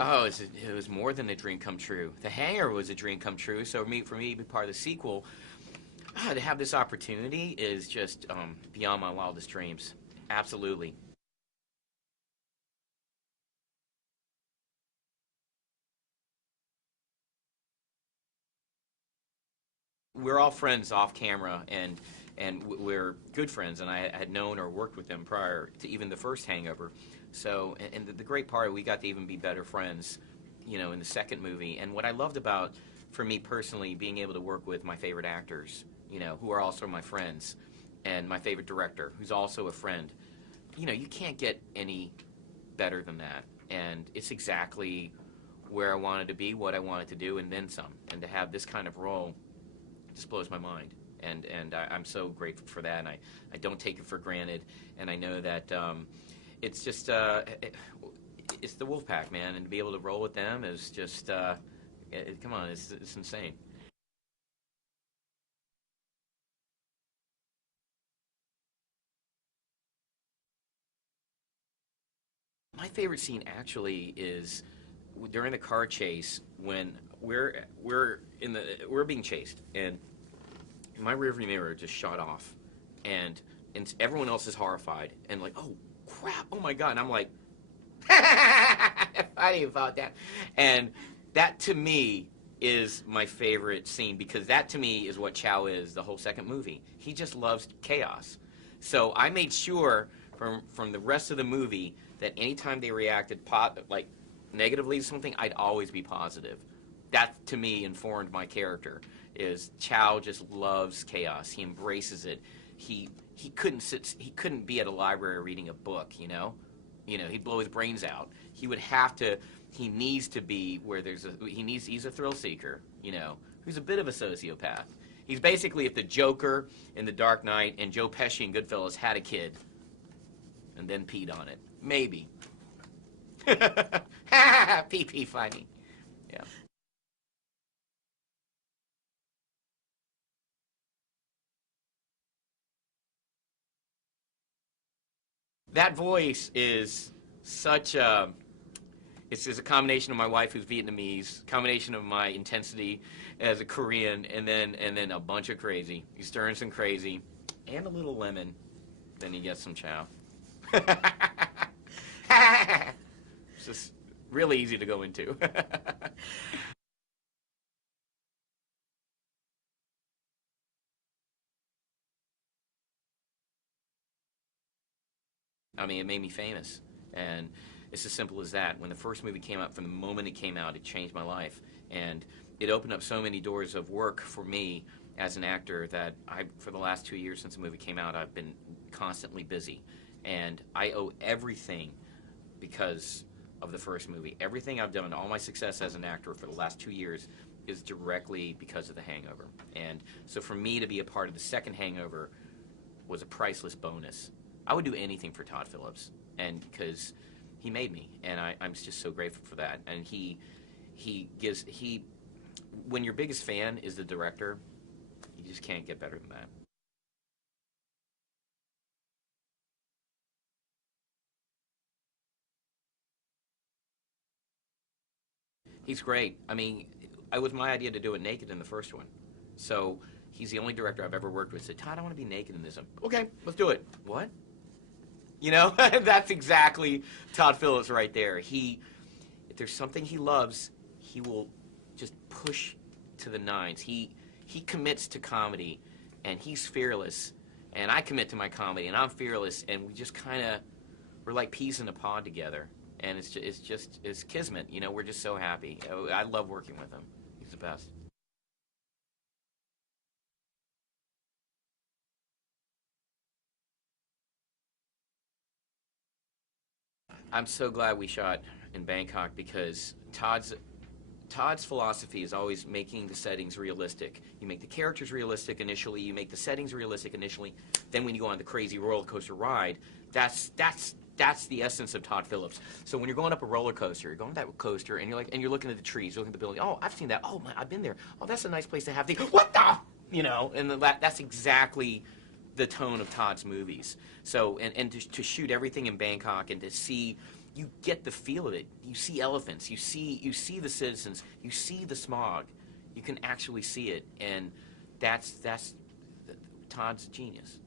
Oh, it was more than a dream come true. The Hangar was a dream come true. So for me to be part of the sequel, to have this opportunity is just beyond my wildest dreams. Absolutely. We're all friends off camera, and we're good friends. And I had known or worked with them prior to even the first Hangover. So, and the great part, we got to even be better friends, in the second movie. And what I loved about, for me personally, being able to work with my favorite actors, who are also my friends, and my favorite director, who's also a friend. You can't get any better than that. And it's exactly where I wanted to be, what I wanted to do, and then some. And to have this kind of role just blows my mind. And I'm so grateful for that, and I don't take it for granted. And I know that it's just, it's the Wolfpack, man, and to be able to roll with them is just, come on, it's insane. My favorite scene actually is during the car chase when we're being chased, and my rearview mirror just shot off, and everyone else is horrified and like, oh crap, oh my god, and I'm like, funny about that, and that to me is my favorite scene because that to me is what Chow is the whole second movie. He just loves chaos. So I made sure from the rest of the movie that anytime they reacted like negatively to something, I'd always be positive. That to me informed my character. Is Chow just loves chaos. He embraces it. He couldn't be at a library reading a book, he'd blow his brains out. He needs to be where he's a thrill seeker, who's a bit of a sociopath. He's basically if the Joker in The Dark Knight and Joe Pesci in Goodfellas had a kid and then peed on it. Maybe. Pee pee funny. Yeah. That voice is such a. It's just a combination of my wife, who's Vietnamese, combination of my intensity as a Korean, and then a bunch of crazy. You stir in some crazy, and a little lemon, then you get some Chow. It's just really easy to go into. I mean, it made me famous, and it's as simple as that. When the first movie came out, from the moment it came out, it changed my life, and it opened up so many doors of work for me as an actor that for the last 2 years since the movie came out, I've been constantly busy, and I owe everything because of the first movie. Everything I've done, all my success as an actor for the last 2 years, is directly because of The Hangover. And so for me to be a part of the second Hangover was a priceless bonus. I would do anything for Todd Phillips, and because he made me, and I'm just so grateful for that. And when your biggest fan is the director, you just can't get better than that. He's great. I mean, it was my idea to do it naked in the first one. So he's the only director I've ever worked with said, Todd, I want to be naked in this. Okay, let's do it. What? That's exactly Todd Phillips right there. If there's something he loves, he will just push to the nines. He commits to comedy, and he's fearless. And I commit to my comedy, and I'm fearless, and we just we're like peas in a pod together. And it's kismet. We're just so happy. I love working with him. He's the best. I'm so glad we shot in Bangkok because Todd's philosophy is always making the settings realistic. You make the characters realistic initially, you make the settings realistic initially, then when you go on the crazy roller coaster ride, that's the essence of Todd Phillips. So when you're going up a roller coaster, you're going up that coaster, and you're looking at the trees, you're looking at the building. Oh, I've seen that. Oh, my, I've been there. Oh, that's a nice place to have the. What the? And that's exactly the tone of Todd's movies. So, and to shoot everything in Bangkok and to see, you get the feel of it. You see elephants, you see the citizens, you see the smog. You can actually see it, and that's Todd's genius.